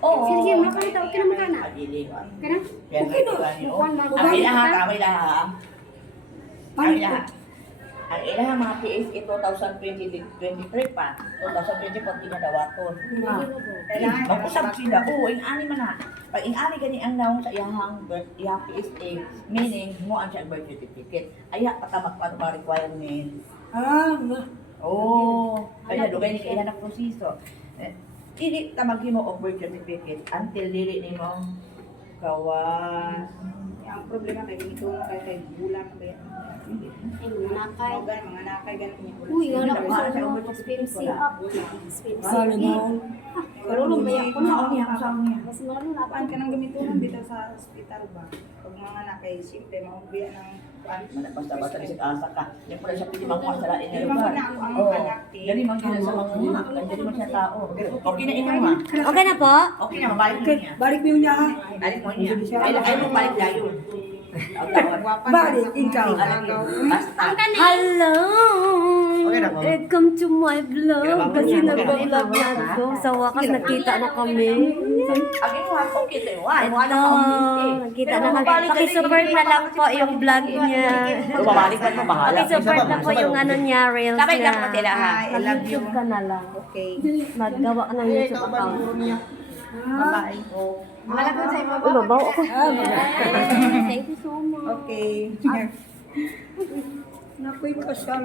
Oo. Sige, makalita. Okay naman ka na. Kana? Okay na. Ang ilaha, kamay laha. Ang ilaha. Ang ilaha mga PSA 2023 pa. 2024 kinadawaton. Mag-usap sila. Oo, ing-ani man na. Pag ing-ani gani ang naong sa iyahang PSA, meaning mo ang siya birth certificate. Aya patamak pa ang requirements. Oo. Kaya lugay ni kailan ang proseso. Dili tamagi mo og birth certificate until dili nimo gawas. Ang problema kay dito kay bulan kay Ay, mga nakay. mga nakay ganun. Uy, wala ko sa ano. Expensive up. Expensive. Karulong ba ako na Niya sa niya. Mas marunong na Paan ka nang gamiton bitaw sa ospital ba? Pag mga nakay siyempre maugbian ng Basta-basta sa asa ka. Yung pala siya pwede makuha sa lain na Di ba lugar. na ako ang Oo. anak, eh? Dali man gina sa mga unak. Dali man siya tao. Okay na inyo ha. Okay na po? Okay na, mabalik mo niya. Balik mo niya ha. Balik mo niya. Ay mo balik layo. Balik, ikaw. Basta. Hello! Okay na po. Welcome to my vlog. Kasi Okay na. nag-vlog na ako. Sa wakas nakita na kami. Aging wa okay tayo. Wa Ito, na community. nakita na kami. Pakisupport na lang po yung vlog niya. Babalik ka mo bahala. Pakisupport na po yung ano niya, reels Sabay lang niya. mo sila ha. I love you. Mag-YouTube ka na lang. Okay. Maggawa ka ng YouTube account. Babae ko. Malapit sa Uy, babaw ako. Thank you so much. Okay. Nakoy ko siya.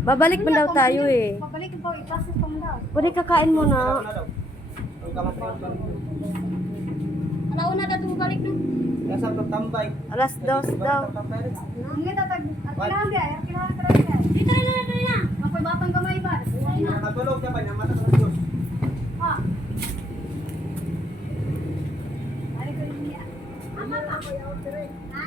Babalik man daw tayo eh. Pabalik po, i-process pa mo daw. Pwede kakain mo na. Alauna na itong balik no? Alas 2 daw. Ang ito, kailangan ba? Kailangan ka rin ba? Dito na. Makoy batang kamay ba? Ha? Ari ko rin niya. Ama pa ako yaw dire. Ha?